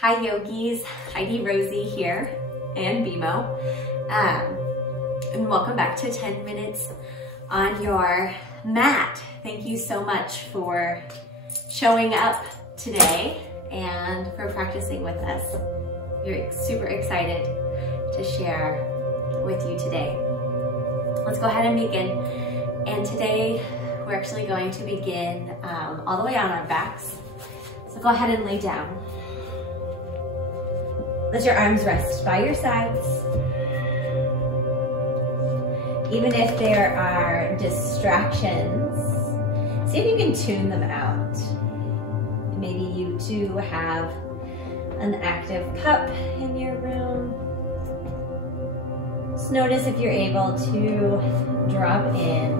Hi yogis, Heidi Rosie here and BMO. And welcome back to 10 minutes on your mat. Thank you so much for showing up today and for practicing with us. We're super excited to share with you today. Let's go ahead and begin. And today we're actually going to begin all the way on our backs. So go ahead and lay down. Let your arms rest by your sides. Even if there are distractions, see if you can tune them out. Maybe you too have an active pup in your room. Just notice if you're able to drop in,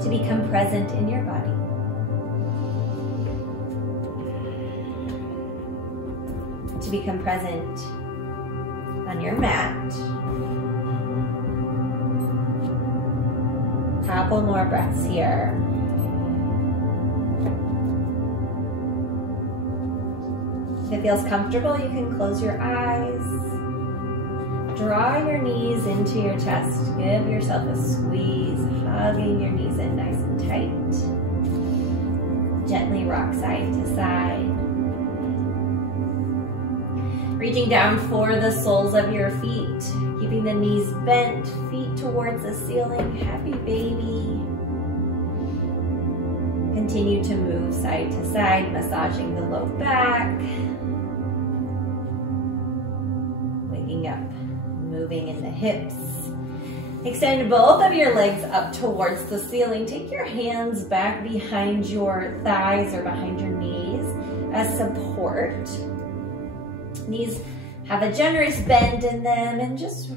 to become present in your body. To become present on your mat. Couple more breaths here. If it feels comfortable, you can close your eyes. Draw your knees into your chest. Give yourself a squeeze, hugging your knees in nice and tight. Gently rock side to side. Reaching down for the soles of your feet, keeping the knees bent, feet towards the ceiling. Happy baby. Continue to move side to side, massaging the low back. Waking up, moving in the hips. Extend both of your legs up towards the ceiling. Take your hands back behind your thighs or behind your knees as support. Knees have a generous bend in them, and just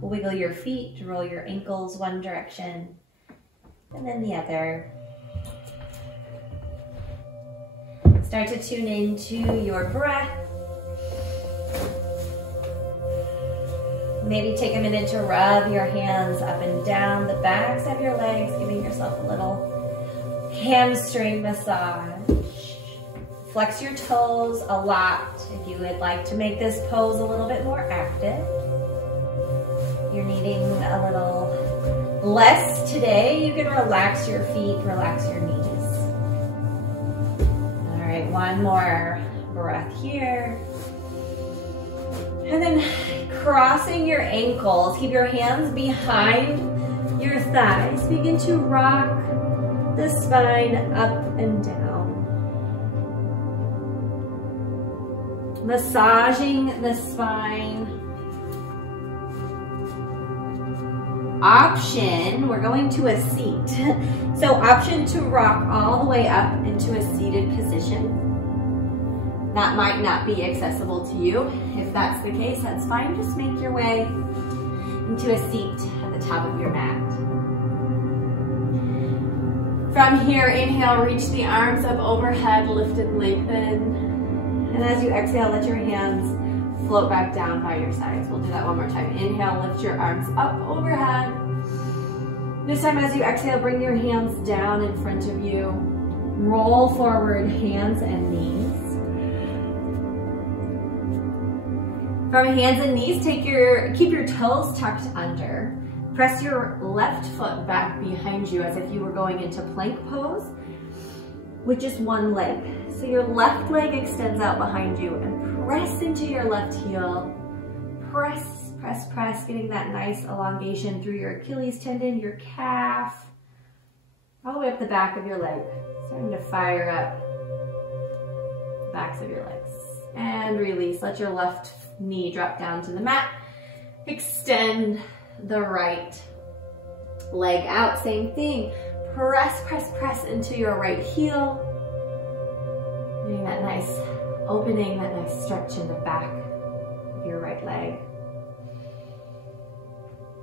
wiggle your feet, roll your ankles one direction and then the other. Start to tune into your breath. Maybe take a minute to rub your hands up and down the backs of your legs, giving yourself a little hamstring massage. Flex your toes a lot if you would like to make this pose a little bit more active. You're needing a little less today. You can relax your feet, relax your knees. All right, one more breath here. And then crossing your ankles, keep your hands behind your thighs. Begin to rock the spine up and down. Massaging the spine. Option, we're going to a seat. So option to rock all the way up into a seated position. That might not be accessible to you. If that's the case, that's fine. Just make your way into a seat at the top of your mat. From here, inhale, reach the arms up overhead, lift and lengthen. And as you exhale, let your hands float back down by your sides. We'll do that one more time. Inhale, lift your arms up overhead. This time as you exhale, bring your hands down in front of you. Roll forward, hands and knees. From hands and knees, keep your toes tucked under. Press your left foot back behind you as if you were going into plank pose with just one leg. So your left leg extends out behind you and press into your left heel. Press, press, press, getting that nice elongation through your Achilles tendon, your calf, all the way up the back of your leg. Starting to fire up the backs of your legs. And release, let your left knee drop down to the mat. Extend the right leg out, same thing. Press, press, press into your right heel. Getting that nice opening, that nice stretch in the back of your right leg.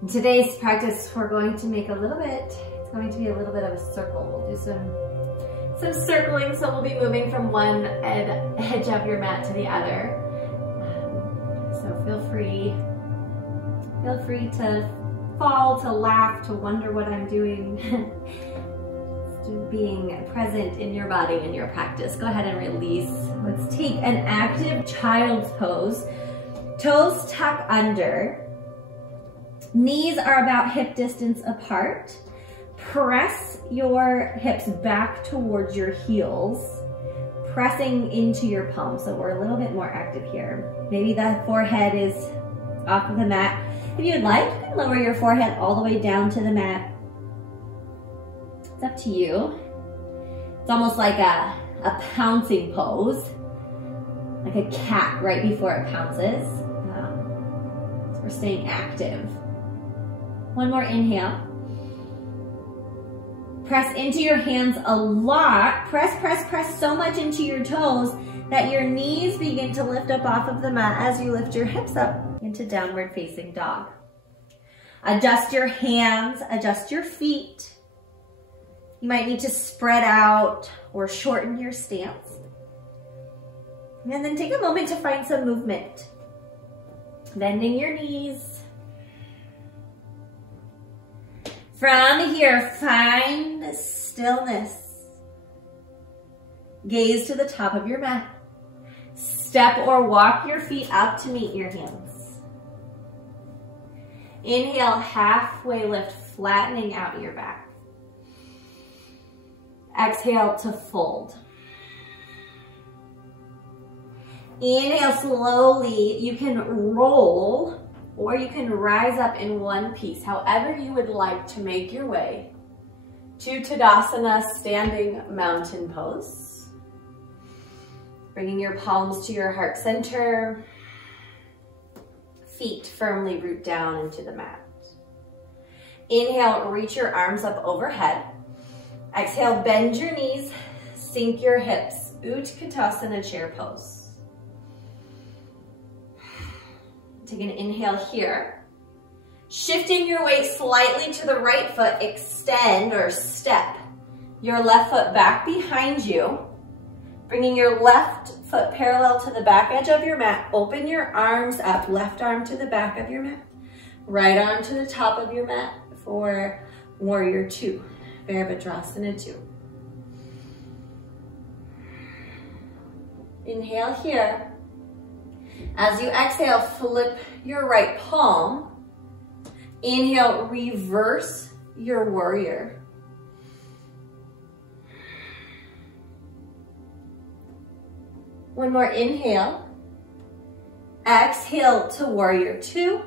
In today's practice, we're going to make it's going to be a little bit of a circle. We'll do some circling, so we'll be moving from one edge of your mat to the other. So feel free to fall, to laugh, to wonder what I'm doing. being present in your body in your practice. Go ahead and release. Let's take an active child's pose. Toes tuck under. Knees are about hip distance apart. Press your hips back towards your heels, pressing into your palms. So we're a little bit more active here. Maybe the forehead is off of the mat. If you'd like, you can lower your forehead all the way down to the mat. It's up to you. It's almost like a pouncing pose, like a cat right before it pounces. So we're staying active. One more inhale. Press into your hands a lot. Press, press, press so much into your toes that your knees begin to lift up off of the mat as you lift your hips up into downward facing dog. Adjust your hands, adjust your feet. You might need to spread out or shorten your stance. And then take a moment to find some movement. Bending your knees. From here, find stillness. Gaze to the top of your mat. Step or walk your feet up to meet your hands. Inhale, halfway lift, flattening out your back. Exhale to fold. Inhale slowly. You can roll or you can rise up in one piece, however you would like to make your way to Tadasana, standing mountain pose. Bringing your palms to your heart center. Feet firmly root down into the mat. Inhale, reach your arms up overhead. Exhale, bend your knees, sink your hips. Utkatasana, chair pose. Take an inhale here. Shifting your weight slightly to the right foot, extend or step your left foot back behind you. Bringing your left foot parallel to the back edge of your mat. Open your arms up, left arm to the back of your mat. Right arm to the top of your mat for Warrior Two, Virabhadrasana 2. Inhale here. As you exhale, flip your right palm. Inhale, reverse your warrior. One more inhale. Exhale to Warrior Two.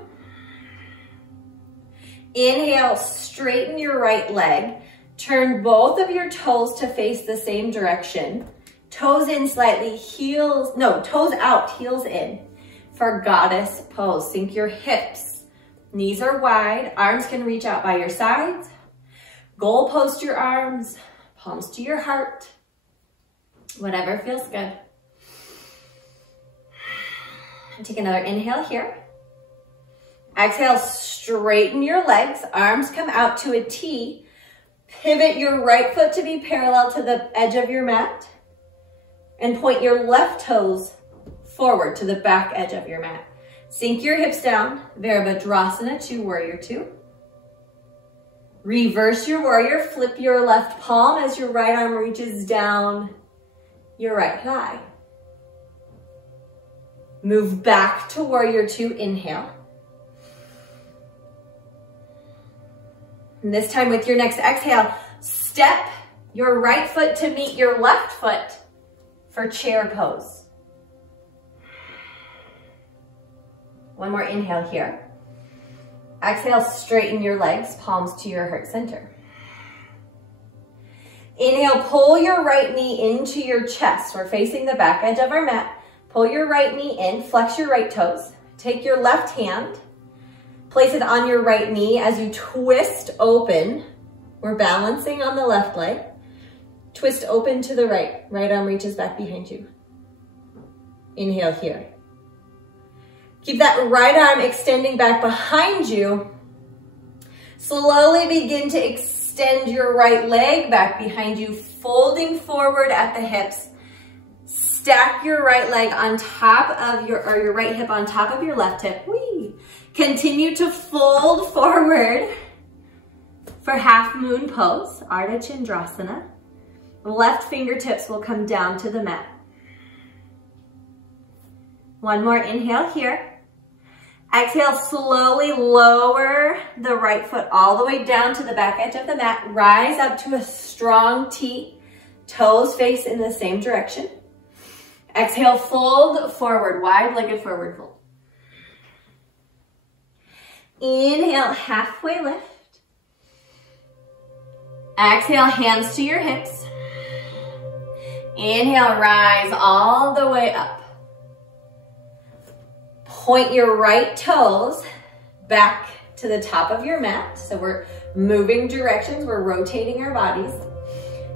Inhale, straighten your right leg. Turn both of your toes to face the same direction. Toes in slightly, toes out, heels in for Goddess pose. Sink your hips. Knees are wide, arms can reach out by your sides. Goal post your arms, palms to your heart. Whatever feels good. And take another inhale here. Exhale, straighten your legs, arms come out to a T. Pivot your right foot to be parallel to the edge of your mat. And point your left toes forward to the back edge of your mat. Sink your hips down, Virabhadrasana 2, Warrior 2. Reverse your warrior, flip your left palm as your right arm reaches down your right thigh. Move back to Warrior 2, inhale. And this time with your next exhale, step your right foot to meet your left foot for chair pose. One more inhale here. Exhale, straighten your legs, palms to your heart center. Inhale, pull your right knee into your chest. We're facing the back edge of our mat. Pull your right knee in, flex your right toes. Take your left hand, place it on your right knee as you twist open. We're balancing on the left leg. Twist open to the right. Right arm reaches back behind you. Inhale here. Keep that right arm extending back behind you. Slowly begin to extend your right leg back behind you, folding forward at the hips. Stack your right leg on top of your right hip on top of your left hip. Whee! Continue to fold forward. For half moon pose, Ardha Chandrasana, left fingertips will come down to the mat. One more inhale here. Exhale, slowly lower the right foot all the way down to the back edge of the mat. Rise up to a strong T. Toes face in the same direction. Exhale, fold forward, wide-legged forward fold. Inhale, halfway lift. Exhale, hands to your hips. Inhale, rise all the way up. Point your right toes back to the top of your mat. So we're moving directions, we're rotating our bodies.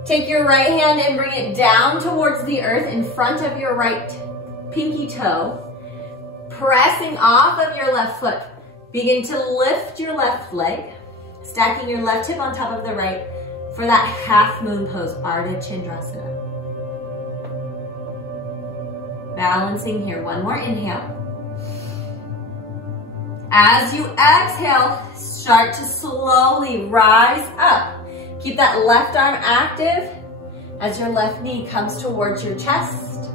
Take your right hand and bring it down towards the earth in front of your right pinky toe. Pressing off of your left foot, begin to lift your left leg, stacking your left hip on top of the right for that half moon pose, Ardha Chandrasana. Balancing here, one more inhale. As you exhale, start to slowly rise up. Keep that left arm active as your left knee comes towards your chest.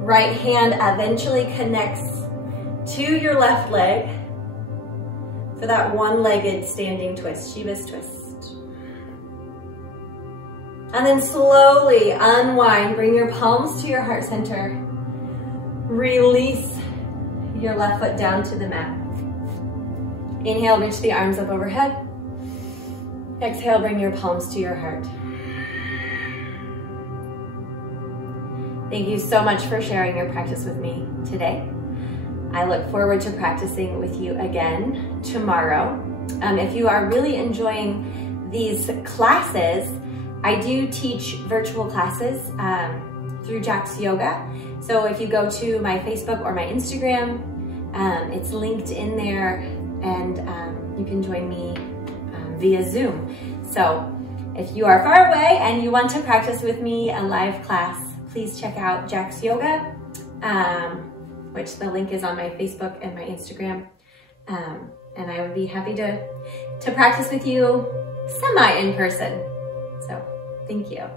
Right hand eventually connects to your left leg for that one-legged standing twist, Shiva's twist. And then slowly unwind, bring your palms to your heart center. Release your left foot down to the mat. Inhale, reach the arms up overhead. Exhale, bring your palms to your heart. Thank you so much for sharing your practice with me today. I look forward to practicing with you again tomorrow. If you are really enjoying these classes, I do teach virtual classes through Jack's Yoga. So if you go to my Facebook or my Instagram, it's linked in there, and you can join me via Zoom. So if you are far away and you want to practice with me a live class, please check out Jack's Yoga, which the link is on my Facebook and my Instagram. And I would be happy to practice with you semi in person. So thank you.